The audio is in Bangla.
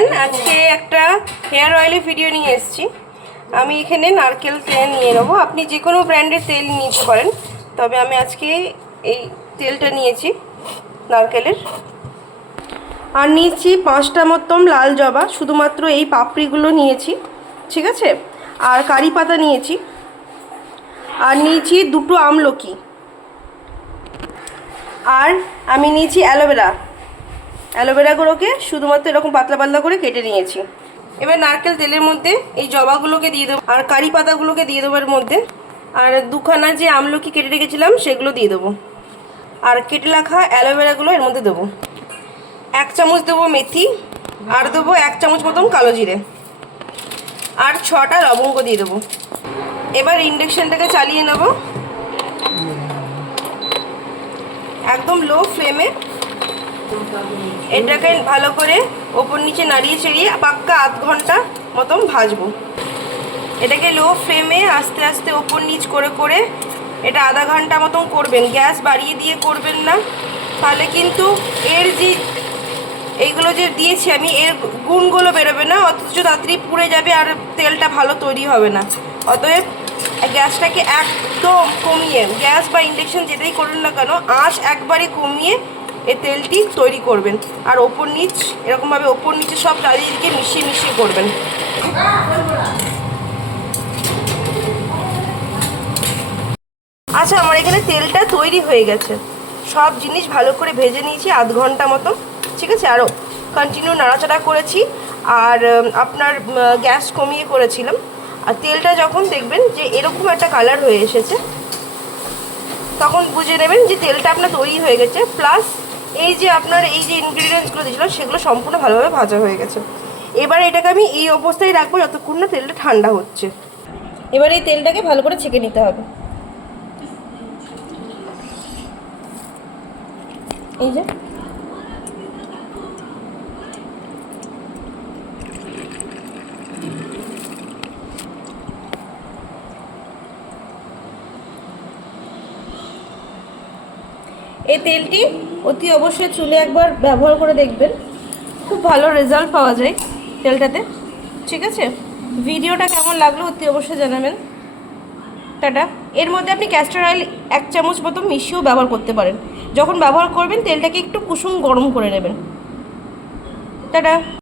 এভরিওয়ান আজকে একটা হেয়ার অয়েলের ভিডিও নিয়ে এসেছি। আমি এখানে নারকেল তেল নিয়ে নেব। আপনি যে কোনো ব্র্যান্ডের তেল নিতে পারেন। তবে আমি আজকে এই তেলটা নিয়েছি, নারকেলের। আর নিয়েছি পাঁচটা মতন লাল জবা। শুধুমাত্র এই পাপড়িগুলো নিয়েছি, ঠিক আছে? আর কারি পাতা নিয়েছি। আর নিয়েছি দুটো আমলকি। আর আমি নিয়েছি অ্যালোভেরা। অ্যালোভেরাগুলোকে শুধুমাত্র এরকম পাতলা পাতলা করে কেটে নিয়েছি। এবার নারকেল তেলের মধ্যে এই জবাগুলোকে দিয়ে দেবো, আর কারি পাতাগুলোকে দিয়ে দেবো এর মধ্যে। আর দুখানা যে আমলকি কেটে রেখেছিলাম, সেগুলো দিয়ে দেবো। আর কেটে রাখা অ্যালোভেরাগুলো এর মধ্যে দেবো। এক চামচ দেবো মেথি, আর দেবো এক চামচ মতন কালো জিরে। আর ছটা লবঙ্গ দিয়ে দেবো। এবার ইন্ডাকশানটাকে চালিয়ে নেব। একদম লো ফ্লেমে এটাকে ভালো করে ওপর নিচে নাড়িয়ে চেড়িয়ে পাক্কা আধ ঘণ্টা মতন ভাজবো। এটাকে লো ফ্লেমে আস্তে আস্তে ওপর নিচ করে করে এটা আধা ঘণ্টা মতন করবেন। গ্যাস বাড়িয়ে দিয়ে করবেন না। তাহলে কিন্তু এর যে এইগুলো যে দিয়েছি আমি, এর গুণগুলো বেরোবে না, অথচ তাড়াতাড়ি পুড়ে যাবে আর তেলটা ভালো তৈরি হবে না। অতএব গ্যাসটাকে একদম কমিয়ে, গ্যাস বা ইন্ডাকশন যেটাই করুন না কেন, আঁচ একবারে কমিয়ে এই তেলটি তৈরি করবেন। আর ওপর নিচ, এরকমভাবে ওপর নিচে সব চারিদিকে মিশিয়ে মিশিয়ে করবেন। আচ্ছা আমার এখানে তেলটা তৈরি হয়ে গেছে। সব জিনিস ভালো করে ভেজে নিয়েছি আধ ঘণ্টা মতো, ঠিক আছে? আরও কন্টিনিউ নাড়াচাড়া করেছি। আর আপনার গ্যাস কমিয়ে করেছিলাম। আর তেলটা যখন দেখবেন যে এরকম একটা কালার হয়ে এসেছে, তখন বুঝে নেবেন যে তেলটা আপনার তৈরি হয়ে গেছে। প্লাস এই যে আপনার এই যে ইনগ্রিডিয়েন্টসগুলো দিয়েছিল, সেগুলো সম্পূর্ণ ভালোভাবে ভাজা হয়ে গেছে। এবার এটাকে আমি এই অবস্থায় রাখব যতক্ষণ না তেলটা ঠান্ডা হচ্ছে। এবার এই তেলটাকে ভালো করে ছেঁকে নিতে হবে। এই যে। এই তেলটি অতি অবশ্যই চুলে একবার ব্যবহার করে দেখবেন। খুব ভালো রেজাল্ট পাওয়া যায় তেলটাতে। ঠিক আছে? ভিডিওটা কেমন লাগল অতি অবশ্যই জানাবেন। টাটা। এর মধ্যে আপনি ক্যাস্টার অয়েল এক চামচ মতো মিশিয়েও ব্যবহার করতে পারেন। যখন ব্যবহার করবেন, তেলটাকে একটু কুসুম গরম করে নেবেন। টাটা।